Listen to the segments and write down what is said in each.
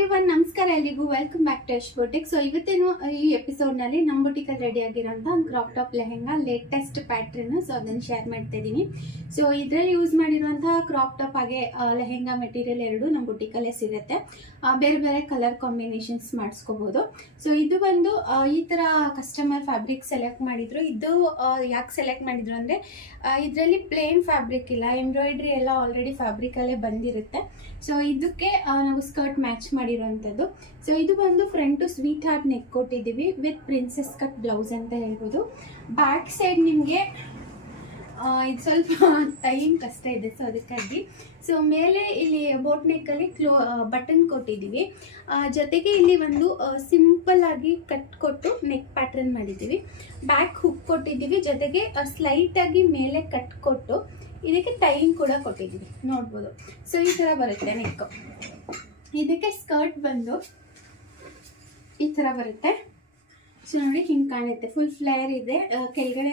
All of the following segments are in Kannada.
ಎವ್ರಿವನ್, ನಮಸ್ಕಾರ ಎಲ್ಲಿಗೂ. Welcome back to Yash boutique. So ಇವತ್ತೇನು ಈ ಎಪಿಸೋಡ್ನಲ್ಲಿ ನಮ್ಮ ಬೊಟಿಕಲ್ಲಿ ರೆಡಿ ಆಗಿರೋಂಥ ಒಂದು crop top lehenga latest pattern. So ಅದನ್ನು ಶೇರ್ ಮಾಡ್ತಾ ಇದ್ದೀನಿ. ಸೊ ಇದರಲ್ಲಿ ಯೂಸ್ ಮಾಡಿರುವಂತಹ ಕ್ರಾಪ್ ಟಾಪ್ ಹಾಗೆ ಲೆಹೆಂಗಾ ಮೆಟೀರಿಯಲ್ ಎರಡು ನಮ್ಮ ಬೊಟಿಕಲ್ಲೇ ಸಿಗುತ್ತೆ. ಬೇರೆ ಬೇರೆ ಕಲರ್ ಕಾಂಬಿನೇಷನ್ಸ್ ಮಾಡಿಸ್ಕೋಬೋದು. ಸೊ ಇದು ಬಂದು ಈ ಥರ ಕಸ್ಟಮರ್ ಫ್ಯಾಬ್ರಿಕ್ ಸೆಲೆಕ್ಟ್ ಮಾಡಿದ್ರು. ಇದು ಯಾಕೆ ಸೆಲೆಕ್ಟ್ ಮಾಡಿದ್ರು ಅಂದರೆ ಇದರಲ್ಲಿ ಪ್ಲೇನ್ ಫ್ಯಾಬ್ರಿಕ್ ಇಲ್ಲ, ಎಂಬ್ರಾಯ್ಡ್ರಿ ಎಲ್ಲ ಆಲ್ರೆಡಿ ಫ್ಯಾಬ್ರಿಕಲ್ಲೇ ಬಂದಿರುತ್ತೆ. ಸೊ ಇದಕ್ಕೆ ನಾವು ಸ್ಕರ್ಟ್ ಮ್ಯಾಚ್ ಮಾಡಿರೋವಂಥದ್ದು. ಸೊ ಇದು ಬಂದು ಫ್ರಂಟು ಸ್ವೀಟ್ ಹಾರ್ಟ್ ನೆಕ್ ಕೊಟ್ಟಿದ್ದೀವಿ ವಿತ್ ಪ್ರಿನ್ಸೆಸ್ ಕಟ್ ಬ್ಲೌಸ್ ಅಂತ ಹೇಳ್ಬೋದು. ಬ್ಯಾಕ್ ಸೈಡ್ ನಿಮಗೆ ಇದು ಸ್ವಲ್ಪ ಟೈಮ್ ಕಷ್ಟ ಇದೆ, ಸೊ ಅದಕ್ಕಾಗಿ ಸೊ ಮೇಲೆ ಇಲ್ಲಿ ಬೋಟ್ ನೆಕ್ಕಲ್ಲಿ ಬಟನ್ ಕೊಟ್ಟಿದ್ದೀವಿ. ಜೊತೆಗೆ ಇಲ್ಲಿ ಒಂದು ಸಿಂಪಲ್ ಆಗಿ ಕಟ್ ಕೊಟ್ಟು ನೆಕ್ ಪ್ಯಾಟ್ರನ್ ಮಾಡಿದ್ದೀವಿ. ಬ್ಯಾಕ್ ಹುಕ್ ಕೊಟ್ಟಿದ್ದೀವಿ, ಜೊತೆಗೆ ಸ್ಲೈಟಾಗಿ ಮೇಲೆ ಕಟ್ ಕೊಟ್ಟು ಇದಕ್ಕೆ ಟೈಮ್ ಕೂಡ ಕೊಟ್ಟಿದ್ದೀವಿ, ನೋಡ್ಬೋದು. ಸೊ ಈ ಥರ ಬರುತ್ತೆ ನೆಕ್. ಇದಕ್ಕೆ ಸ್ಕರ್ಟ್ ಬಂದು ಈ ಥರ ಬರುತ್ತೆ. ಸೊ ನೋಡಿ ಹಿಂಗೆ ಕಾಣುತ್ತೆ, ಫುಲ್ ಫ್ಲೇರ್ ಇದೆ. ಕೆಳಗಡೆ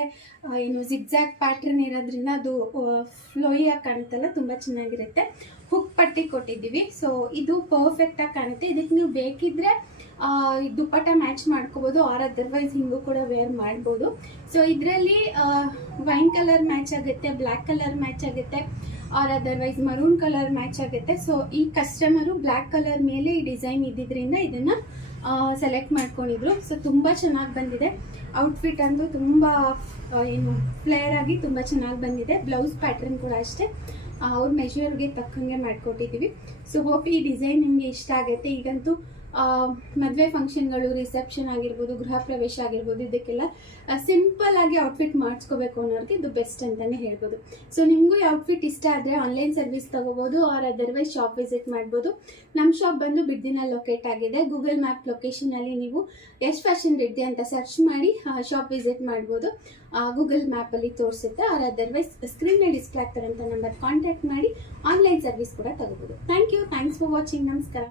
ಏನು ಜಿಗ್ಜಾಗ್ ಪ್ಯಾಟ್ರನ್ ಇರೋದ್ರಿಂದ ಅದು ಫ್ಲೋಯಿಯಾಗಿ ಕಾಣುತ್ತಲ್ಲ, ತುಂಬ ಚೆನ್ನಾಗಿರುತ್ತೆ. ಹುಕ್ ಪಟ್ಟಿ ಕೊಟ್ಟಿದ್ದೀವಿ. ಸೊ ಇದು ಪರ್ಫೆಕ್ಟಾಗಿ ಕಾಣುತ್ತೆ. ಇದಕ್ಕೆ ನೀವು ಬೇಕಿದ್ರೆ ದುಪ್ಪಟ್ಟ ಮ್ಯಾಚ್ ಮಾಡ್ಕೋಬೋದು, ಆರ್ ಅದರ್ವೈಸ್ ಹಿಂಗೂ ಕೂಡ ವೇರ್ ಮಾಡ್ಬೋದು. ಸೊ ಇದರಲ್ಲಿ ವೈನ್ ಕಲರ್ ಮ್ಯಾಚ್ ಆಗುತ್ತೆ, ಬ್ಲ್ಯಾಕ್ ಕಲರ್ ಮ್ಯಾಚ್ ಆಗುತ್ತೆ, R otherwise maroon colour match ಆಗುತ್ತೆ. ಸೊ ಈ ಕಸ್ಟಮರು ಬ್ಲ್ಯಾಕ್ ಕಲರ್ ಮೇಲೆ ಈ ಡಿಸೈನ್ ಇದ್ದಿದ್ದರಿಂದ ಇದನ್ನು ಸೆಲೆಕ್ಟ್ ಮಾಡ್ಕೊಂಡಿದ್ರು. ಸೊ ತುಂಬ ಚೆನ್ನಾಗಿ ಬಂದಿದೆ. ಔಟ್ಫಿಟ್ ಅಂತೂ ತುಂಬ ಏನು ಫ್ಲೇರ್ ಆಗಿ ತುಂಬ ಚೆನ್ನಾಗಿ ಬಂದಿದೆ. ಬ್ಲೌಸ್ ಪ್ಯಾಟ್ರನ್ ಕೂಡ ಅಷ್ಟೇ ಅವ್ರ ಮೆಜರ್ಗೆ ತಕ್ಕಂಗೆ ಮಾಡಿಕೊಟ್ಟಿದ್ದೀವಿ. ಸೊ ಹೋಪ್ ಈ ಡಿಸೈನ್ ನಿಮಗೆ ಇಷ್ಟ ಆಗುತ್ತೆ. ಈಗಂತೂ ಮದುವೆ ಫಂಕ್ಷನ್ಗಳು, ರಿಸೆಪ್ಷನ್ ಆಗಿರ್ಬೋದು, ಗೃಹ ಪ್ರವೇಶ ಆಗಿರ್ಬೋದು, ಇದಕ್ಕೆಲ್ಲ ಸಿಂಪಲ್ ಆಗಿ ಔಟ್ಫಿಟ್ ಮಾಡಿಸ್ಕೋಬೇಕು ಅನ್ನೋರಿಗೆ ಇದು ಬೆಸ್ಟ್ ಅಂತಲೇ ಹೇಳ್ಬೋದು. ಸೊ ನಿಮಗೂ ಈ ಔಟ್ಫಿಟ್ ಇಷ್ಟ ಆದರೆ ಆನ್ಲೈನ್ ಸರ್ವಿಸ್ ತೊಗೋಬೋದು, ಆರ್ ಅದರ್ವೈಸ್ ಶಾಪ್ ವಿಸಿಟ್ ಮಾಡ್ಬೋದು. ನಮ್ಮ ಶಾಪ್ ಬಂದು ಬಿಡ್ದಿನಲ್ಲಿ ಲೊಕೇಟ್ ಆಗಿದೆ. ಗೂಗಲ್ ಮ್ಯಾಪ್ ಲೊಕೇಶನಲ್ಲಿ ನೀವು ಯಶ್ ಫ್ಯಾಷನ್ ರೆಡ್ಡಿ ಅಂತ ಸರ್ಚ್ ಮಾಡಿ ಶಾಪ್ ವಿಸಿಟ್ ಮಾಡ್ಬೋದು. ಗೂಗಲ್ ಮ್ಯಾಪಲ್ಲಿ ತೋರಿಸುತ್ತೆ. ಆರ್ ಅದರ್ವೈಸ್ ಸ್ಕ್ರೀನ್ ಮೇಲೆ ಡಿಸ್ಪ್ಲೇ ಆಗ್ತಾರಂಥ ನಂಬರ್ ಕಾಂಟ್ಯಾಕ್ಟ್ ಮಾಡಿ ಆನ್ಲೈನ್ ಸರ್ವಿಸ್ ಕೂಡ ತಗೋಬೋದು. Thanks for watching. ನಮಸ್ಕಾರ.